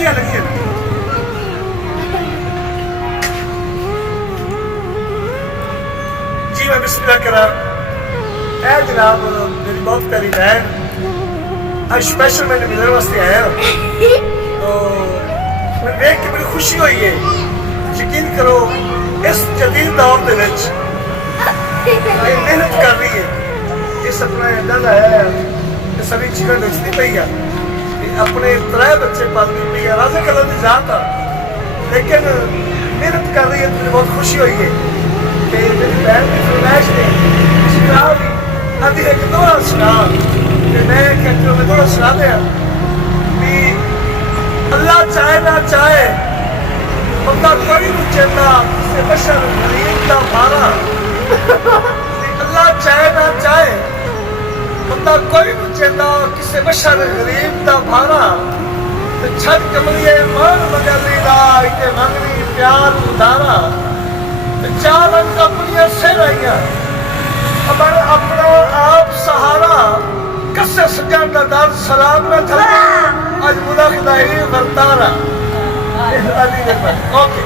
लगिया जी। मैं बिस्मिल्लाह करा। ऐ जनाब मेरी बहुत प्यारी बहन, आज स्पेशल मैंने मिलने वास्ते आया तो मैं देख के बड़ी खुशी हुई है। यकीन करो इस जदीद दौर के विच मेहनत कर रही है, ये सपना इदा का है कि सारी चीज़ें बेचती पई है, अपने 3 बच्चे पालती पई है, राज़े कलर की जात आ, लेकिन मेहनत कर रही है। तो मुझे बहुत खुशी हुई है कि मेरी बहन की फरमाइश ने सुना दी आदि एक दोहरा सुना, मैं कहती हूँ मैं दोहरा सुना दिया भी अल्लाह चाहे ना चाहे बंदा कोई नहीं चाहता किसी बशर गरीब का भारा। अल्लाह चाहे ना चाहे बंदा कोई नहीं चाहता किसी बशर गरीब का भारा। छत कमलिए मान मगली दा इते मंगनी प्यार उधारा। 4 अंक अपनी से रहिया अमर अपना आप सहारा। कसे सजन का दर सलाम न था आज मुदा खुदाई बरतारा। ओके